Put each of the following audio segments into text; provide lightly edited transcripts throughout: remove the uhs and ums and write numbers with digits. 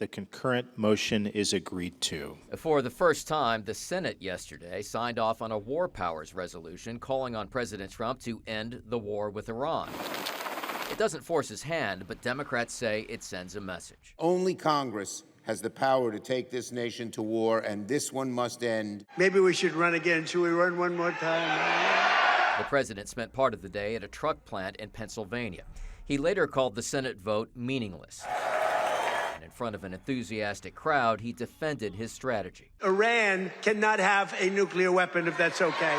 The concurrent motion is agreed to. For the first time, the Senate yesterday signed off on a war powers resolution calling on President Trump to end the war with Iran. It doesn't force his hand, but Democrats say it sends a message. Only Congress has the power to take this nation to war, and this one must end. Maybe we should run again. Should we run one more time? The president spent part of the day at a truck plant in Pennsylvania. He later called the Senate vote meaningless. And in front of an enthusiastic crowd, he defended his strategy. Iran cannot have a nuclear weapon if that's okay.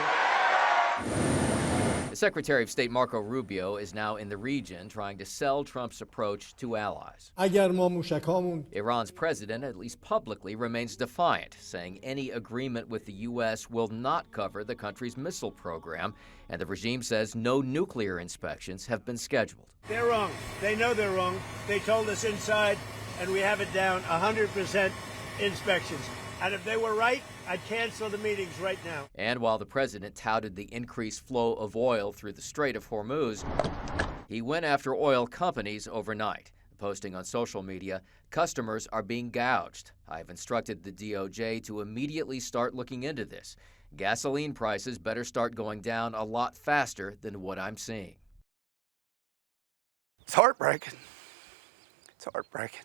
The Secretary of State Marco Rubio is now in the region trying to sell Trump's approach to allies. Iran's president, at least publicly, remains defiant, saying any agreement with the U.S. will not cover the country's missile program, and the regime says no nuclear inspections have been scheduled. They're wrong. They know they're wrong. They told us inside, and we have it down 100% inspections. And if they were right, I'd cancel the meetings right now. And while the president touted the increased flow of oil through the Strait of Hormuz, he went after oil companies overnight, posting on social media, "Customers are being gouged. I've instructed the DOJ to immediately start looking into this. Gasoline prices better start going down a lot faster than what I'm seeing." It's heartbreaking. It's heartbreaking.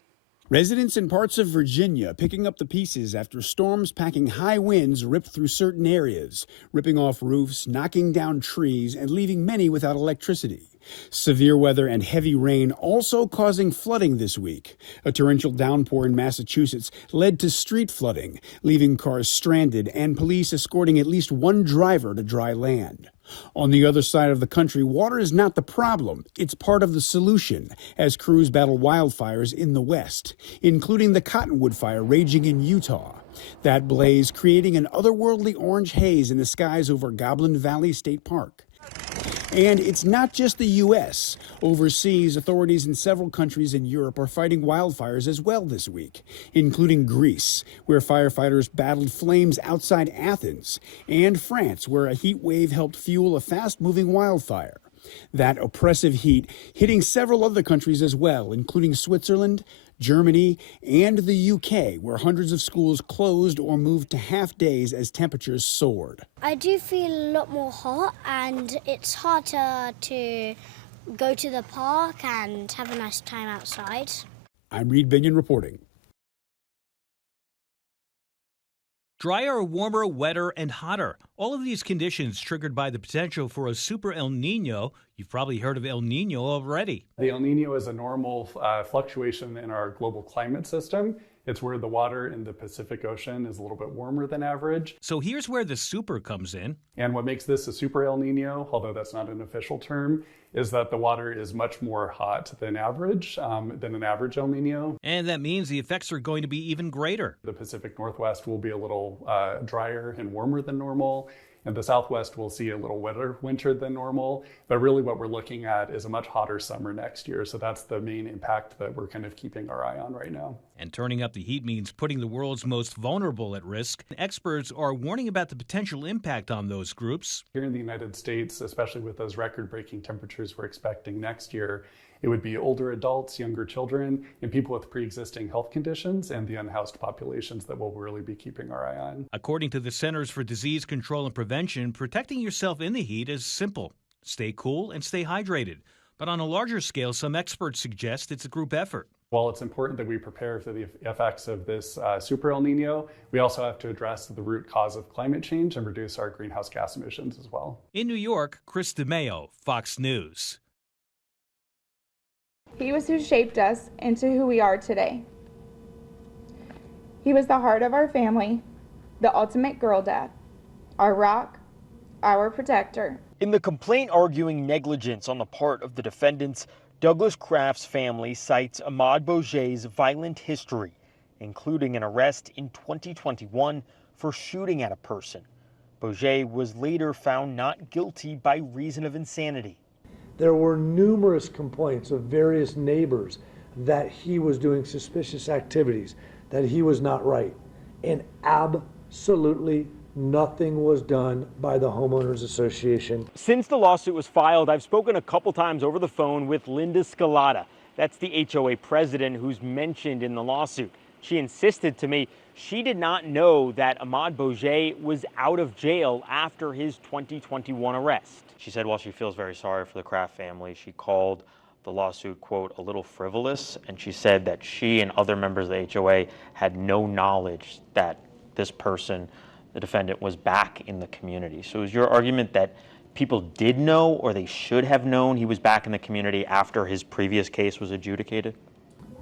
Residents in parts of Virginia picking up the pieces after storms packing high winds ripped through certain areas, ripping off roofs, knocking down trees, and leaving many without electricity. Severe weather and heavy rain also causing flooding this week. A torrential downpour in Massachusetts led to street flooding, leaving cars stranded and police escorting at least one driver to dry land. On the other side of the country, water is not the problem. It's part of the solution as crews battle wildfires in the west, including the Cottonwood Fire raging in Utah. That blaze creating an otherworldly orange haze in the skies over Goblin Valley State Park. And it's not just the U.S. Overseas, authorities in several countries in Europe are fighting wildfires as well this week, including Greece, where firefighters battled flames outside Athens, and France, where a heat wave helped fuel a fast-moving wildfire. That oppressive heat hitting several other countries as well, including Switzerland, Germany, and the UK, where hundreds of schools closed or moved to half days as temperatures soared. I do feel a lot more hot, and it's harder to go to the park and have a nice time outside. I'm Reed Binion reporting. Drier, warmer, wetter, and hotter. All of these conditions triggered by the potential for a super El Nino. You've probably heard of El Nino already. The El Nino is a normal fluctuation in our global climate system. It's where the water in the Pacific Ocean is a little bit warmer than average. So here's where the super comes in. And what makes this a super El Nino, although that's not an official term, is that the water is much more hot than average, than an average El Nino. And that means the effects are going to be even greater. The Pacific Northwest will be a little drier and warmer than normal. And the Southwest will see a little wetter winter than normal. But really what we're looking at is a much hotter summer next year. So that's the main impact that we're kind of keeping our eye on right now. And turning up the heat means putting the world's most vulnerable at risk. Experts are warning about the potential impact on those groups. Here in the United States, especially with those record-breaking temperatures we're expecting next year, it would be older adults, younger children, and people with pre-existing health conditions and the unhoused populations that we'll really be keeping our eye on. According to the Centers for Disease Control and Prevention, protecting yourself in the heat is simple. Stay cool and stay hydrated. But on a larger scale, some experts suggest it's a group effort. While it's important that we prepare for the effects of this super El Nino, we also have to address the root cause of climate change and reduce our greenhouse gas emissions as well. In New York, Chris DeMeo, Fox News. He was who shaped us into who we are today. He was the heart of our family, the ultimate girl dad, our rock, our protector. In the complaint arguing negligence on the part of the defendants, Douglas Kraft's family cites Ahmaud Bourget's violent history, including an arrest in 2021 for shooting at a person. Bourget was later found not guilty by reason of insanity. There were numerous complaints of various neighbors that he was doing suspicious activities, that he was not right. And absolutely nothing was done by the Homeowners Association. Since the lawsuit was filed, I've spoken a couple times over the phone with Linda Scalata. That's the HOA president who's mentioned in the lawsuit. She insisted to me she did not know that Ahmaud Bojai was out of jail after his 2021 arrest. She said while she feels very sorry for the Kraft family, she called the lawsuit, quote, a little frivolous, and she said that she and other members of the HOA had no knowledge that this person, the defendant, was back in the community. So is your argument that people did know, or they should have known, he was back in the community after his previous case was adjudicated?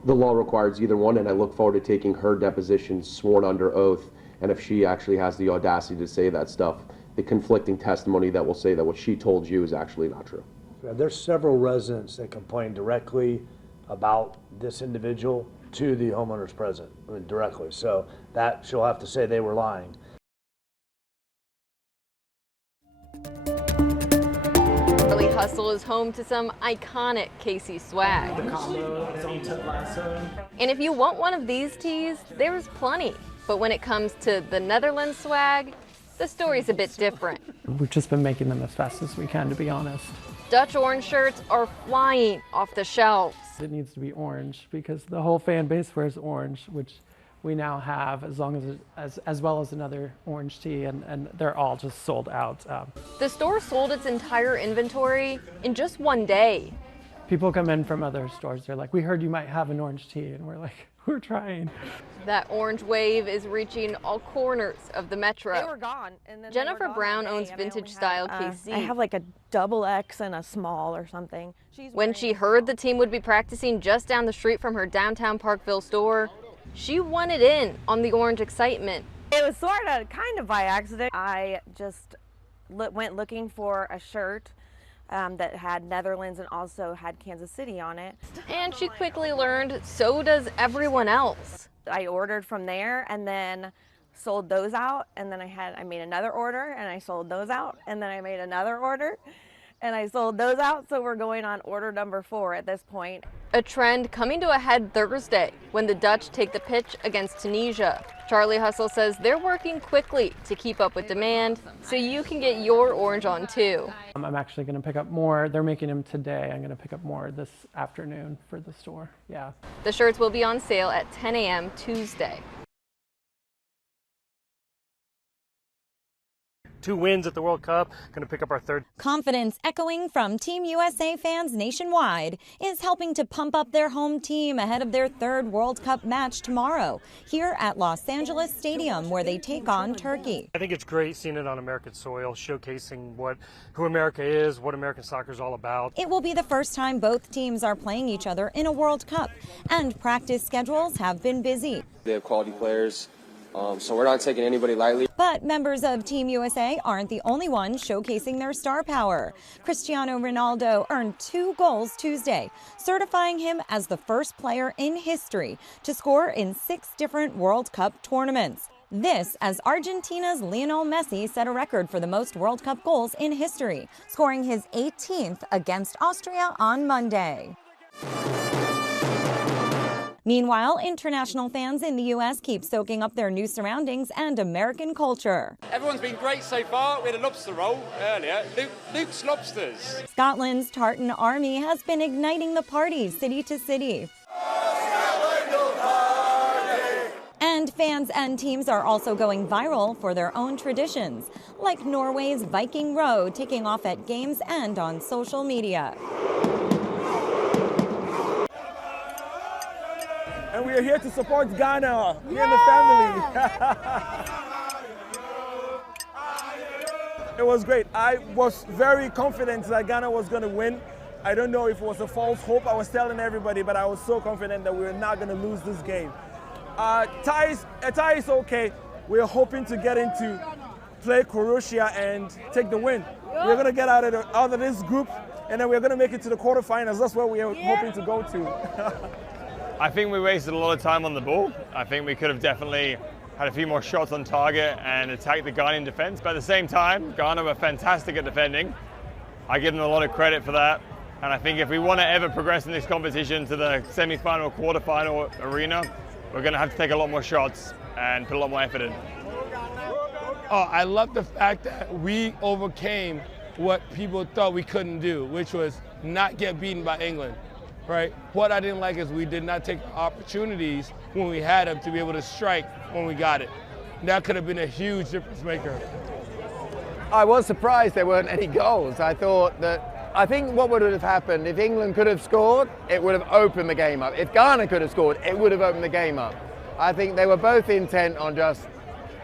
The law requires either one, and I look forward to taking her deposition sworn under oath, and if she actually has the audacity to say that stuff, the conflicting testimony that will say that what she told you is actually not true. There's several residents that complain directly about this individual to the homeowner's president, directly. So that she'll have to say they were lying. Charlie Hustle is home to some iconic Casey swag. And if you want one of these tees, there's plenty. But when it comes to the Netherlands swag, the story's a bit different. We've just been making them as fast as we can, to be honest. Dutch orange shirts are flying off the shelves. It needs to be orange because the whole fan base wears orange, which we now have as well as another orange tee, and they're all just sold out. The store sold its entire inventory in just one day. People come in from other stores, they're like, we heard you might have an orange tee, and we're like, we're trying. That orange wave is reaching all corners of the metro. They were gone. And then Jennifer Brown owns Vintage Style KC. I have like a XXX and a small or something. When she heard the team would be practicing just down the street from her downtown Parkville store, she wanted in on the orange excitement. It was kind of by accident. I just went looking for a shirt that had Netherlands and also had Kansas City on it. And she quickly learned so does everyone else. I ordered from there and then sold those out, and then I made another order and I sold those out, and then I made another order and I sold those out, so we're going on order number 4 at this point. A trend coming to a head Thursday when the Dutch take the pitch against Tunisia. Charlie Hustle says they're working quickly to keep up with demand so you can get your orange on too. I'm actually going to pick up more. They're making them today. I'm going to pick up more this afternoon for the store. Yeah. The shirts will be on sale at 10 a.m. Tuesday. 2 wins at the World Cup, going to pick up our 3rd. Confidence echoing from Team USA fans nationwide is helping to pump up their home team ahead of their 3rd World Cup match tomorrow here at Los Angeles Stadium, where they take on Turkey. I think it's great seeing it on American soil, showcasing who America is, what American soccer is all about. It will be the first time both teams are playing each other in a World Cup, and practice schedules have been busy. They have quality players. So we're not taking anybody lightly. But members of Team USA aren't the only ones showcasing their star power. Cristiano Ronaldo earned 2 goals Tuesday, certifying him as the first player in history to score in 6 different World Cup tournaments. This as Argentina's Lionel Messi set a record for the most World Cup goals in history, scoring his 18th against Austria on Monday. Meanwhile, international fans in the U.S. keep soaking up their new surroundings and American culture. Everyone's been great so far. We had a lobster roll earlier. Luke's Lobsters. Scotland's Tartan Army has been igniting the party city to city. And fans and teams are also going viral for their own traditions, like Norway's Viking Row taking off at games and on social media. And we are here to support Ghana, me and the family. It was great. I was very confident that Ghana was going to win. I don't know if it was a false hope. I was telling everybody, but I was so confident that we were not going to lose this game. A tie is okay. We're hoping to get into play Croatia and take the win. We're going to get out of this group, and then we're going to make it to the quarterfinals. That's where we are hoping to go to. I think we wasted a lot of time on the ball. I think we could have definitely had a few more shots on target and attacked the Ghanaian defense. But at the same time, Ghana were fantastic at defending. I give them a lot of credit for that. And I think if we want to ever progress in this competition to the semi-final, quarter-final arena, we're going to have to take a lot more shots and put a lot more effort in. Oh, I love the fact that we overcame what people thought we couldn't do, which was not get beaten by England. right? What I didn't like is we did not take opportunities when we had them to be able to strike when we got it. That could have been a huge difference maker. I was surprised there weren't any goals. I think what would have happened, if England could have scored, it would have opened the game up. If Ghana could have scored, it would have opened the game up. I think they were both intent on just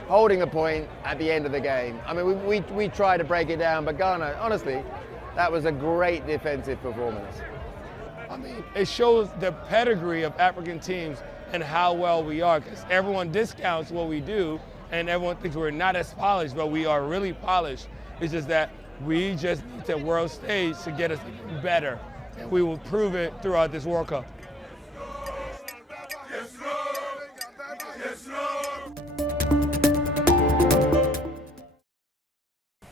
holding a point at the end of the game. I mean, we tried to break it down, but Ghana, honestly, that was a great defensive performance. I mean, it shows the pedigree of African teams and how well we are, because everyone discounts what we do, and everyone thinks we're not as polished, but we are really polished. It's just that we just need the world stage to get us even better, and we will prove it throughout this World Cup.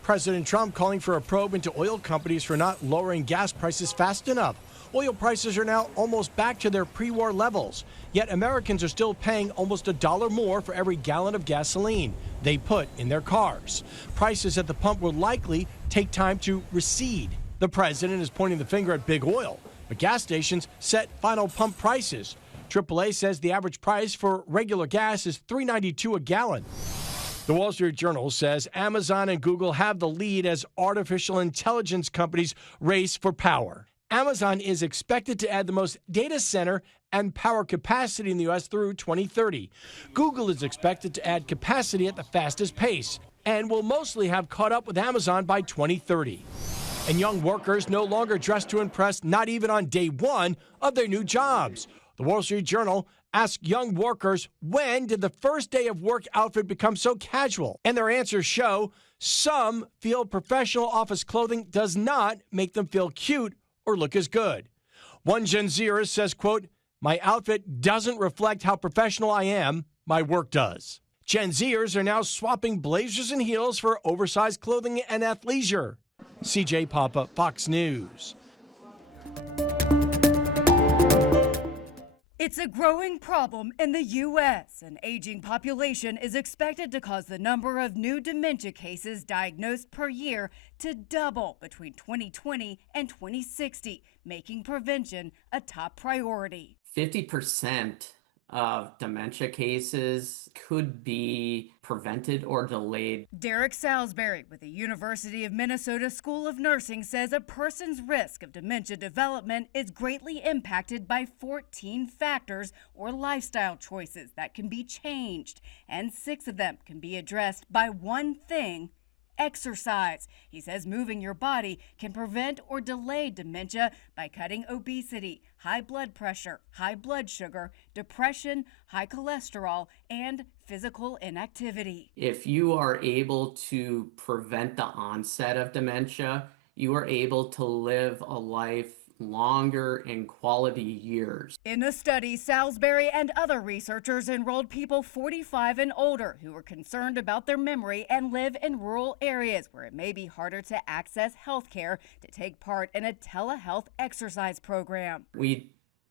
President Trump calling for a probe into oil companies for not lowering gas prices fast enough. Oil prices are now almost back to their pre-war levels, yet Americans are still paying almost $1 more for every gallon of gasoline they put in their cars. Prices at the pump will likely take time to recede. The president is pointing the finger at big oil, but gas stations set final pump prices. AAA says the average price for regular gas is $3.92 a gallon. The Wall Street Journal says Amazon and Google have the lead as artificial intelligence companies race for power. Amazon is expected to add the most data center and power capacity in the U.S. through 2030. Google is expected to add capacity at the fastest pace and will mostly have caught up with Amazon by 2030. And young workers no longer dress to impress, not even on day one of their new jobs. The Wall Street Journal asked young workers, when did the first day of work outfit become so casual? And their answers show some feel professional office clothing does not make them feel cute or look as good. One Gen Zer says, quote, my outfit doesn't reflect how professional I am, my work does. Gen Zers are now swapping blazers and heels for oversized clothing and athleisure. CJ Papa, Fox News. It's a growing problem in the U.S. An aging population is expected to cause the number of new dementia cases diagnosed per year to double between 2020 and 2060, making prevention a top priority. 50% of dementia cases could be prevented or delayed. Derek Salisbury with the University of Minnesota School of Nursing says a person's risk of dementia development is greatly impacted by 14 factors or lifestyle choices that can be changed, and 6 of them can be addressed by one thing: exercise. He says moving your body can prevent or delay dementia by cutting obesity, high blood pressure, high blood sugar, depression, high cholesterol, and physical inactivity. If you are able to prevent the onset of dementia, you are able to live a life longer in quality years. In a study, Salisbury and other researchers enrolled people 45 and older who were concerned about their memory and live in rural areas where it may be harder to access health care to take part in a telehealth exercise program. We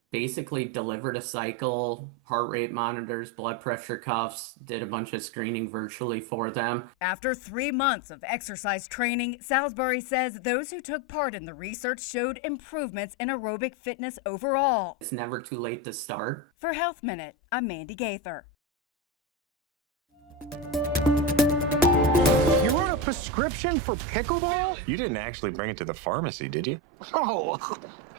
basically delivered a cycle, heart rate monitors, blood pressure cuffs, did a bunch of screening virtually for them. After 3 months of exercise training, Salisbury says those who took part in the research showed improvements in aerobic fitness overall. It's never too late to start. For Health Minute, I'm Mandy Gaither. You wrote a prescription for pickleball? You didn't actually bring it to the pharmacy, did you? Oh,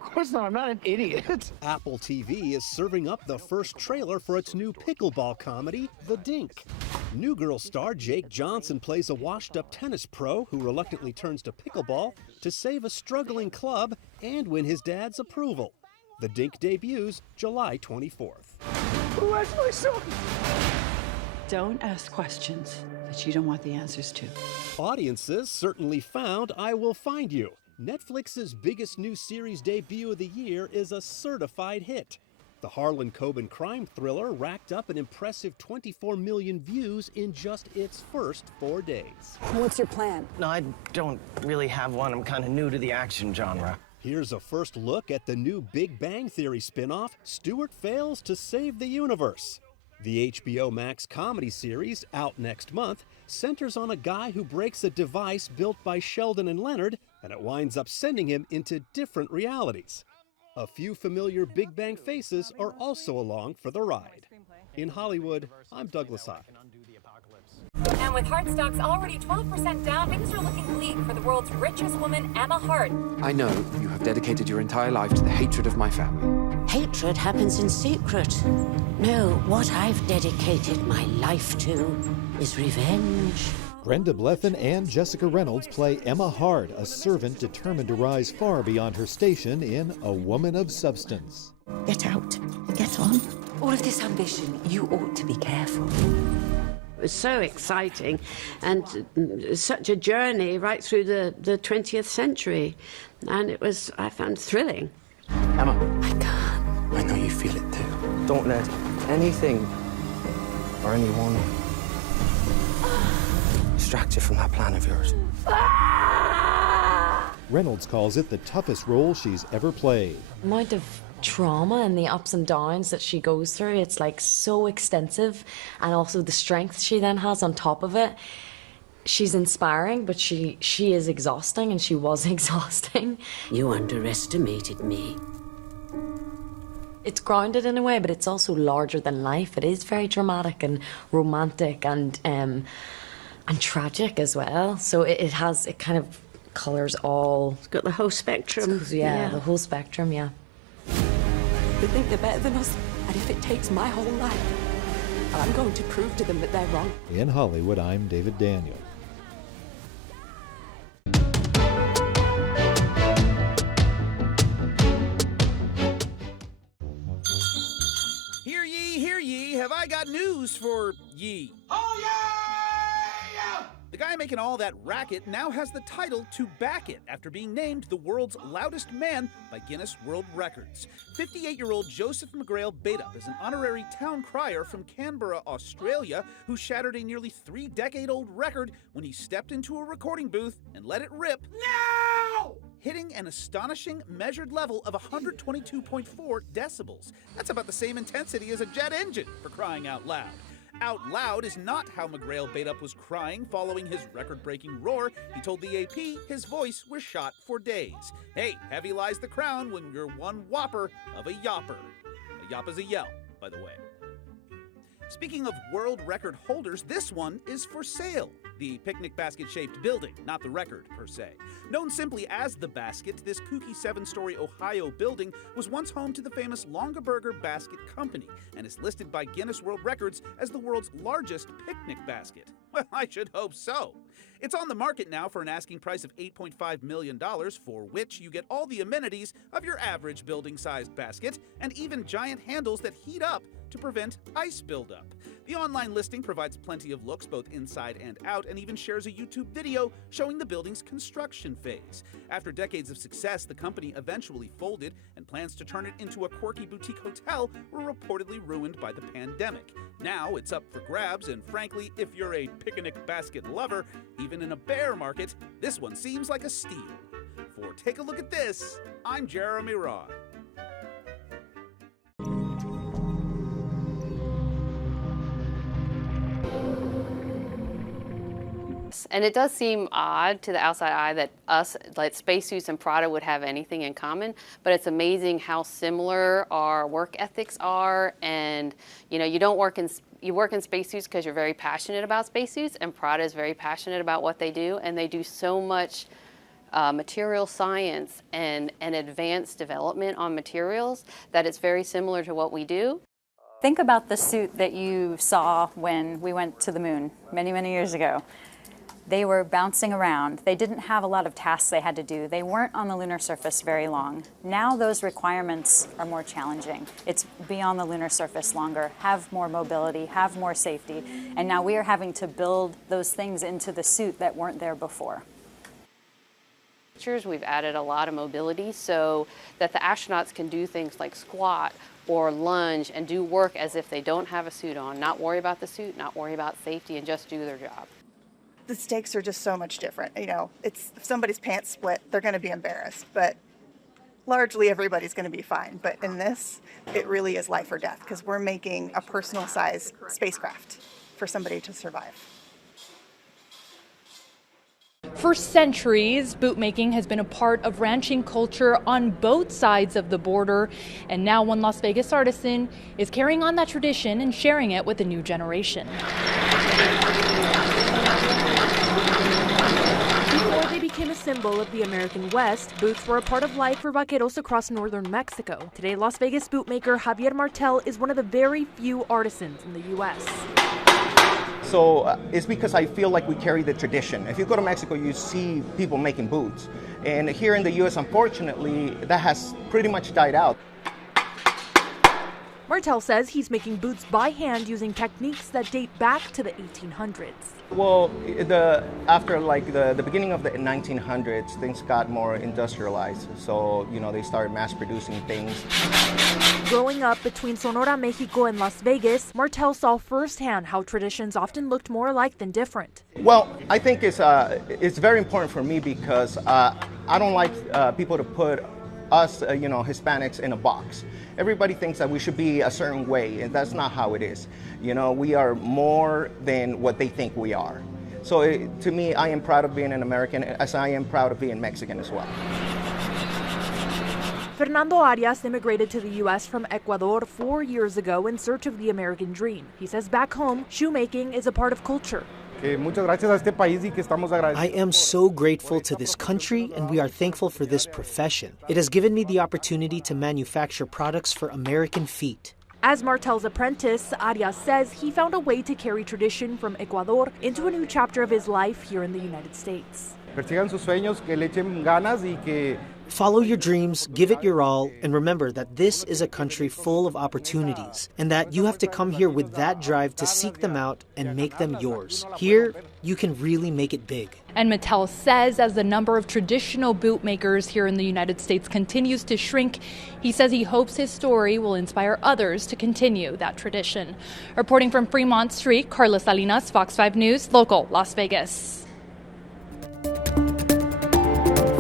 of course not. I'm not an idiot. Apple TV is serving up the first trailer for its new pickleball comedy, The Dink. New Girl star Jake Johnson plays a washed-up tennis pro who reluctantly turns to pickleball to save a struggling club and win his dad's approval. The Dink debuts July 24th. Where's my son? Don't ask questions that you don't want the answers to. Audiences certainly found I Will Find You. Netflix's biggest new series debut of the year is a certified hit. The Harlan Coben crime thriller racked up an impressive 24 million views in just its first 4 days. What's your plan? No, I don't really have one. I'm kind of new to the action genre. Here's a first look at the new Big Bang Theory spin-off, Stuart Fails to Save the Universe. The HBO Max comedy series, out next month, centers on a guy who breaks a device built by Sheldon and Leonard, and it winds up sending him into different realities. A few familiar Big Bang faces are also along for the ride. In Hollywood, I'm Douglas Ide. And with Hart stocks already 12% down, things are looking bleak for the world's richest woman, Emma Hart. I know you have dedicated your entire life to the hatred of my family. Hatred happens in secret. No, what I've dedicated my life to is revenge. Brenda Blethyn and Jessica Reynolds play Emma Hart, a servant determined to rise far beyond her station in A Woman of Substance. Get out. Get on. All of this ambition, you ought to be careful. It was so exciting and such a journey right through the 20th century. And it was, I found, thrilling. Emma. I can't. I know you feel it too. Don't let anything or anyone distract you from that plan of yours. Reynolds calls it the toughest role she's ever played. The amount of trauma and the ups and downs that she goes through, it's like so extensive, and also the strength she then has on top of it. She's inspiring, but she is exhausting, and she was exhausting. You underestimated me. It's grounded in a way, but it's also larger than life. It is very dramatic and romantic and tragic as well. So it kind of colours all. It's got the whole spectrum. Yeah, the whole spectrum, yeah. They think they're better than us, and if it takes my whole life, I'm going to prove to them that they're wrong. In Hollywood, I'm David Daniel. Hear ye, have I got news for ye. Oh, yeah! The guy making all that racket now has the title to back it after being named the world's loudest man by Guinness World Records. 58-year-old Joseph McGrail Baitup is an honorary town crier from Canberra, Australia, who shattered a nearly 3-decade-old record when he stepped into a recording booth and let it rip. Now! Hitting an astonishing measured level of 122.4 decibels. That's about the same intensity as a jet engine, for crying out loud. Out loud is not how McGrail Baitup was crying following his record-breaking roar. He told the AP his voice was shot for days. Hey, heavy lies the crown when you're one whopper of a yopper. A yop is a yell, by the way. Speaking of world record holders, this one is for sale. The picnic basket-shaped building, not the record, per se. Known simply as The Basket, this kooky 7-story Ohio building was once home to the famous Longaberger Basket Company and is listed by Guinness World Records as the world's largest picnic basket. Well, I should hope so. It's on the market now for an asking price of $8.5 million, for which you get all the amenities of your average building-sized basket and even giant handles that heat up to prevent ice buildup. The online listing provides plenty of looks both inside and out and even shares a YouTube video showing the building's construction phase. After decades of success, the company eventually folded, and plans to turn it into a quirky boutique hotel were reportedly ruined by the pandemic. Now it's up for grabs, and frankly, if you're a picnic basket lover, even in a bear market, this one seems like a steal. For Take a Look at This, I'm Jeremy Roth. And it does seem odd to the outside eye that us, like spacesuits and Prada, would have anything in common, but it's amazing how similar our work ethics are. And you know, you work in spacesuits because you're very passionate about spacesuits, and Prada is very passionate about what they do, and they do so much material science and advanced development on materials that it's very similar to what we do. Think about the suit that you saw when we went to the moon many, many years ago. They were bouncing around. They didn't have a lot of tasks they had to do. They weren't on the lunar surface very long. Now those requirements are more challenging. It's be on the lunar surface longer, have more mobility, have more safety, and now we are having to build those things into the suit that weren't there before. We've added a lot of mobility so that the astronauts can do things like squat or lunge and do work as if they don't have a suit on, not worry about the suit, not worry about safety, and just do their job. The stakes are just so much different. You know, if somebody's pants split, they're going to be embarrassed, but largely everybody's going to be fine. But in this, it really is life or death because we're making a personal-sized spacecraft for somebody to survive. For centuries, bootmaking has been a part of ranching culture on both sides of the border, and now one Las Vegas artisan is carrying on that tradition and sharing it with a new generation. Before they became a symbol of the American West, boots were a part of life for vaqueros across northern Mexico. Today, Las Vegas bootmaker Javier Martel is one of the very few artisans in the U.S. So it's because I feel like we carry the tradition. If you go to Mexico, you see people making boots. And here in the U.S., unfortunately, that has pretty much died out. Martel says he's making boots by hand using techniques that date back to the 1800s. Well, after the beginning of the 1900s, things got more industrialized. So, they started mass producing things. Growing up between Sonora, Mexico and Las Vegas, Martel saw firsthand how traditions often looked more alike than different. Well, I think it's very important for me because I don't like people to put us, Hispanics in a box. Everybody thinks that we should be a certain way, and that's not how it is. We are more than what they think we are. So to me, I am proud of being an American, as I am proud of being Mexican as well. Fernando Arias immigrated to the U.S. from Ecuador 4 years ago in search of the American dream. He says back home, shoemaking is a part of culture. I am so grateful to this country, and we are thankful for this profession. It has given me the opportunity to manufacture products for American feet. As Martel's apprentice, Arias says he found a way to carry tradition from Ecuador into a new chapter of his life here in the United States. Follow your dreams, give it your all, and remember that this is a country full of opportunities, and that you have to come here with that drive to seek them out and make them yours. Here, you can really make it big. And Martel says as the number of traditional boot makers here in the United States continues to shrink, he says he hopes his story will inspire others to continue that tradition. Reporting from Fremont Street, Carla Salinas, Fox 5 News, local, Las Vegas.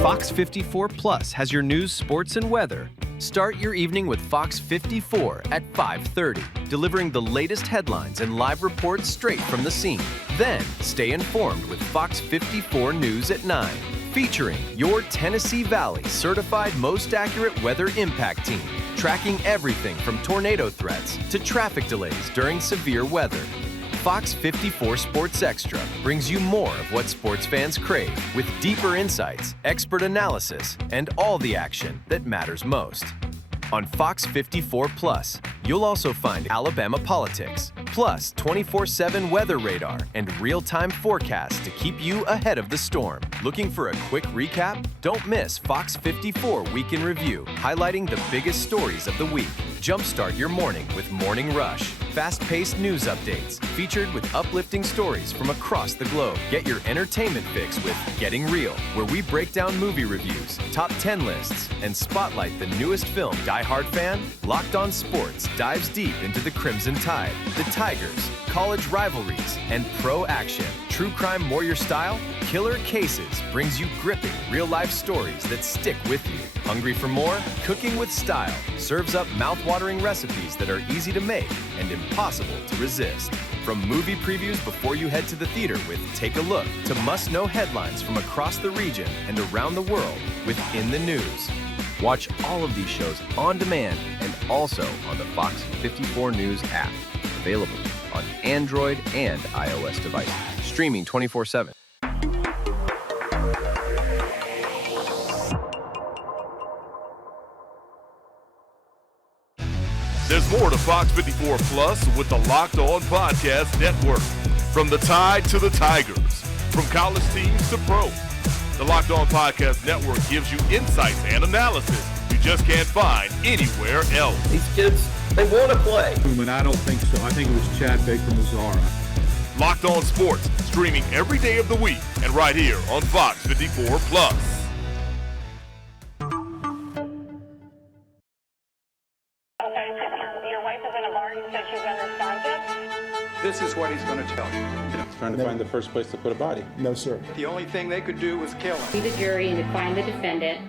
Fox 54 Plus has your news, sports, and weather. Start your evening with Fox 54 at 5:30, delivering the latest headlines and live reports straight from the scene. Then, stay informed with Fox 54 News at 9, featuring your Tennessee Valley certified most accurate weather impact team, tracking everything from tornado threats to traffic delays during severe weather. Fox 54 Sports Extra brings you more of what sports fans crave, with deeper insights, expert analysis, and all the action that matters most. On Fox 54 Plus, you'll also find Alabama politics, plus 24/7 weather radar and real-time forecasts to keep you ahead of the storm. Looking for a quick recap? Don't miss Fox 54 Week in Review, highlighting the biggest stories of the week. Jumpstart your morning with Morning Rush. Fast-paced news updates, featured with uplifting stories from across the globe. Get your entertainment fix with Getting Real, where we break down movie reviews, top 10 lists, and spotlight the newest film. Die Hard fan? Locked On Sports dives deep into the Crimson Tide, the Tigers, college rivalries, and pro action. True crime warrior style? Killer Cases brings you gripping real-life stories that stick with you. Hungry for more? Cooking with Style serves up mouth-watering recipes that are easy to make and impossible to resist. From movie previews before you head to the theater with Take a Look, to must-know headlines from across the region and around the world with In the News. Watch all of these shows on demand and also on the Fox 54 News app. Available on Android and iOS devices. Streaming 24/7. There's more to Fox 54 Plus with the Locked On Podcast Network. From the Tide to the Tigers, from college teams to pro, the Locked On Podcast Network gives you insights and analysis you just can't find anywhere else. These kids, they want to play. I don't think so. I think it was Chad Baker-Mazzara. Locked On Sports, streaming every day of the week and right here on Fox 54 Plus. This is what he's going to tell you. Trying to find the first place to put a body. No, sir. The only thing they could do was kill him. Be the jury and to find the defendant